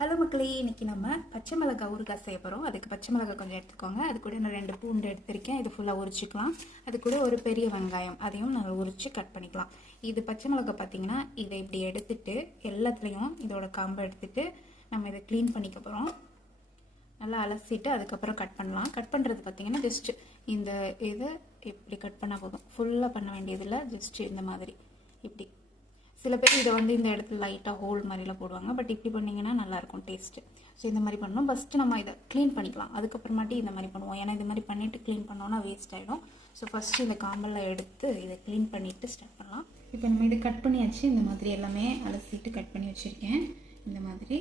Hello மக்களே, இன்றைக்கி நம்ம பச்சை மிளகாய் ஊறுகாய் செய்ய போகிறோம். அதுக்கு பச்சை மிளகாய் கொஞ்சம் எடுத்துக்கோங்க. அது கூட நான் 2 பூண்டு எடுத்திருக்கேன். இது ஃபுல்லாக உரிச்சிக்கலாம். அது கூட ஒரு பெரிய வெங்காயம், அதையும் நல்லா உரித்து கட் பண்ணிக்கலாம். இது பச்சை மிளகாய் பார்த்திங்கன்னா, இதை இப்படி எடுத்துட்டு எல்லாத்துலேயும் இதோட காம்பை எடுத்துட்டு நம்ம இதை க்ளீன் பண்ணிக்க போகிறோம். நல்லா அலசிட்டு அதுக்கப்புறம் கட் பண்ணலாம். கட் பண்ணுறது பார்த்திங்கன்னா ஜஸ்ட்டு இந்த இதை இப்படி கட் பண்ணால் போதும். ஃபுல்லாக பண்ண வேண்டியதில்லை, ஜஸ்ட்டு இந்த மாதிரி இப்படி. சில பேர் இதை இந்த இடத்துல லைட்டாக ஹோல் மாதிரிலாம் போடுவாங்க. பட் இப்படி பண்ணிங்கன்னா நல்லாயிருக்கும் டேஸ்ட்டு. ஸோ இந்த மாதிரி பண்ணணும். ஃபஸ்ட்டு நம்ம இதை க்ளீன் பண்ணிக்கலாம். அதுக்கப்புறமாட்டி இந்த மாதிரி பண்ணுவோம். ஏன்னா இது மாதிரி பண்ணிவிட்டு க்ளீன் பண்ணோன்னா வேஸ்ட் ஆகிடும். ஸோ ஃபஸ்ட்டு இந்த காம்பெல்லாம் எடுத்து இதை க்ளீன் பண்ணிவிட்டு ஸ்டார்ட் பண்ணலாம். இப்போ நம்ம இதை கட் பண்ணியாச்சு. இந்த மாதிரி எல்லாமே அலசிட்டு கட் பண்ணி வச்சுருக்கேன் இந்த மாதிரி.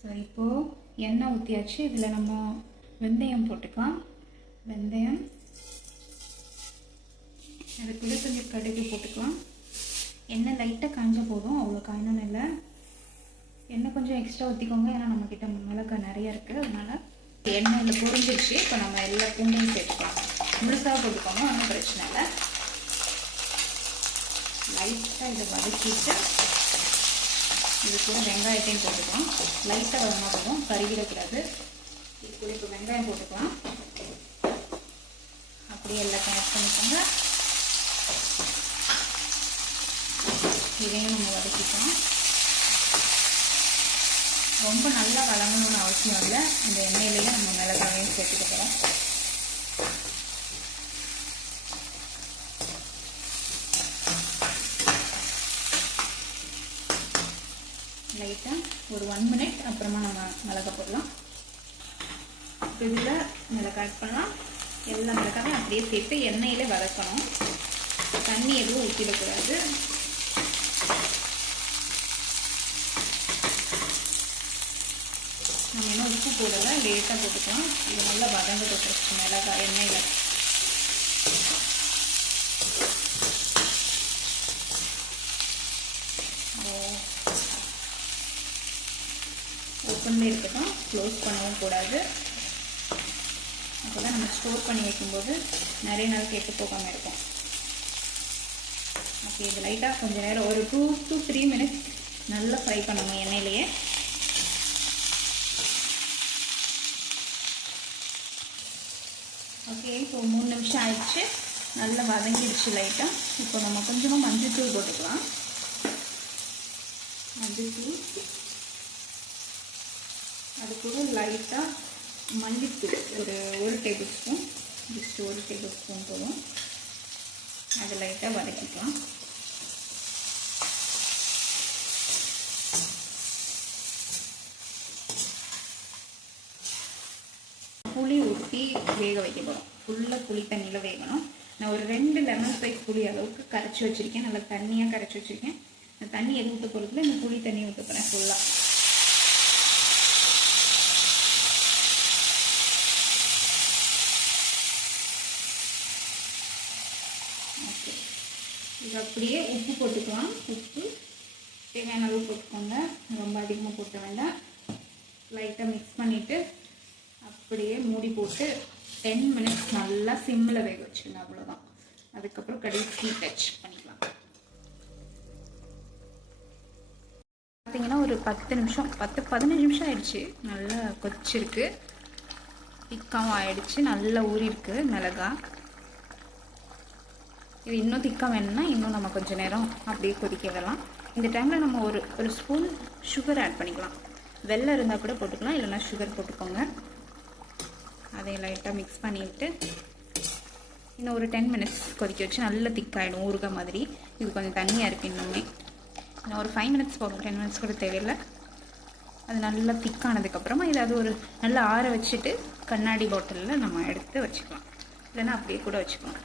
ஸோ இப்போது எண்ணெய் ஊற்றியாச்சு. இதில் நம்ம வெந்தயம் போட்டுக்கலாம். வெந்தயம், அதுக்குள்ளே கொஞ்சம் கடுகு போட்டுக்கலாம். எண்ணெய் லைட்டாக காஞ்ச போதும், அவ்வளோ காயணும் இல்லை. எண்ணெய் கொஞ்சம் எக்ஸ்ட்ரா ஊற்றிக்கோங்க, ஏன்னா நம்மக்கிட்ட மிளகாய் நிறையா இருக்குது. அதனால் எண்ணெயில் பொரிஞ்சிருச்சு. இப்போ நம்ம எல்லா பூண்டையும் சேர்த்துக்கலாம். முழுசாக போட்டுக்கோங்க, ஒன்றும் பிரச்சனை இல்லை. லைட்டாக இதை வதக்கிட்டு இது கூட வெங்காயத்தையும் போட்டுக்கலாம். லைட்டாக வதங்கினா போதும், கருகிடக்கூடாது. இது கூட இப்போ வெங்காயம் போட்டுக்கலாம். அப்படியே எல்லாத்தையும் ஆட் பண்ணிக்கோங்க. இதையும் நம்ம வதக்கிக்கலாம். ரொம்ப நல்லா வதங்கணும்னு அவசியம் இல்லை. இந்த எண்ணெயிலேயே நம்ம மிளகாயையும் சேர்த்துக்க போகிறோம். லைட்டாக ஒரு 1 மினிட் அப்புறமா நம்ம மிளகாய் போடலாம். இதில் மிளகாய் ஆட் பண்ணலாம். எல்லா மிளகாயும் அப்படியே சேர்த்து எண்ணெயிலே வதக்கணும். தண்ணி எதுவும் ஊற்றிடக்கூடாது. நம்ம இன்னும் உப்பு போடலை, லேட்டாக போட்டுக்கலாம். இது நல்லா வதங்கிட்டு வச்சு மிளகாய் எண்ணெயில். ஓப்பன்லேயே இருக்கட்டும், க்ளோஸ் பண்ணவும் கூடாது. அப்போ தான் நம்ம ஸ்டோர் பண்ணி வைக்கும்போது நிறைய நாள் கெட்டு போகாமல் இருக்கும். ஓகே, இது லைட்டாக கொஞ்சம் நேரம் ஒரு 2 to 3 மினிட்ஸ் நல்லா ஃப்ரை பண்ணணும் எண்ணெயிலேயே. ஓகே, இப்போ 3 நிமிஷம் ஆயிடுச்சு. நல்லா வதங்கிடுச்சு லைட்டாக. இப்போ நம்ம கொஞ்சமாக மஞ்சள்தூள் போட்டுக்கலாம். மஞ்சள்தூள், அது கூட லைட்டாக மல்லித்தூள் ஒரு table spoon, just 1 table spoon போதும். அது லைட்டாக வதக்கிக்கலாம். புளி ஊற்றி வேக வைக்க போகிறோம். ஃபுல்லாக புளி தண்ணியில் வேகணும். நான் ஒரு 2 லெமன் சைஸ் புளி அளவுக்கு கரைச்சி வச்சுருக்கேன். நல்லா தண்ணியாக கரைச்சி வச்சுருக்கேன். இந்த தண்ணி எதுவும் ஊற்ற போகிறதுல இந்த புளி தண்ணியை ஊற்ற போகிறேன் ஃபுல்லாக. ஓகே, இது அப்படியே உப்பு போட்டுக்கலாம். உப்பு தேவையான அளவு போட்டுக்கோங்க, ரொம்ப அதிகமாக போட்ட வேண்டாம். லைட்டாக மிக்ஸ் பண்ணிவிட்டு அப்படியே மூடி போட்டு 10 மினிட்ஸ் நல்லா சிம்மில் வேக வச்சுருங்க. அவ்வளோதான். அதுக்கப்புறம் கடைசி டச் பண்ணிக்கலாம். பார்த்தீங்கன்னா ஒரு 10 நிமிஷம் 10-15 நிமிஷம் ஆயிடுச்சு. நல்லா கொச்சிருக்கு, திக்காவும் ஆயிடுச்சு, நல்லா ஊறிருக்கு மிளகாய். இது இன்னும் திக்காக வேணும்னா இன்னும் நம்ம கொஞ்சம் நேரம் அப்படியே கொதிக்க விடலாம். இந்த டைமில் நம்ம ஒரு ஸ்பூன் சுகர் ஆட் பண்ணிக்கலாம். வெல்லம் இருந்தால் கூட போட்டுக்கலாம், இல்லைன்னா சுகர் போட்டுக்கோங்க. அதை லைட்டாக மிக்ஸ் பண்ணிவிட்டு இன்னும் ஒரு 10 மினிட்ஸ் கொதிக்க வச்சு நல்லா திக்காயிடும், ஊறுகாய் மாதிரி. இது கொஞ்சம் தண்ணியாக இருக்குது இன்னுமே. இன்னும் ஒரு 5 மினிட்ஸ் போகும், 10 மினிட்ஸ் கூட தேவையில்லை. அது நல்லா திக்கானதுக்கப்புறமா இதை ஒரு நல்லா ஆற வச்சுட்டு கண்ணாடி பாட்டிலில் நம்ம எடுத்து வச்சுக்கலாம், இல்லைன்னா அப்படியே கூட வச்சுக்கலாம்.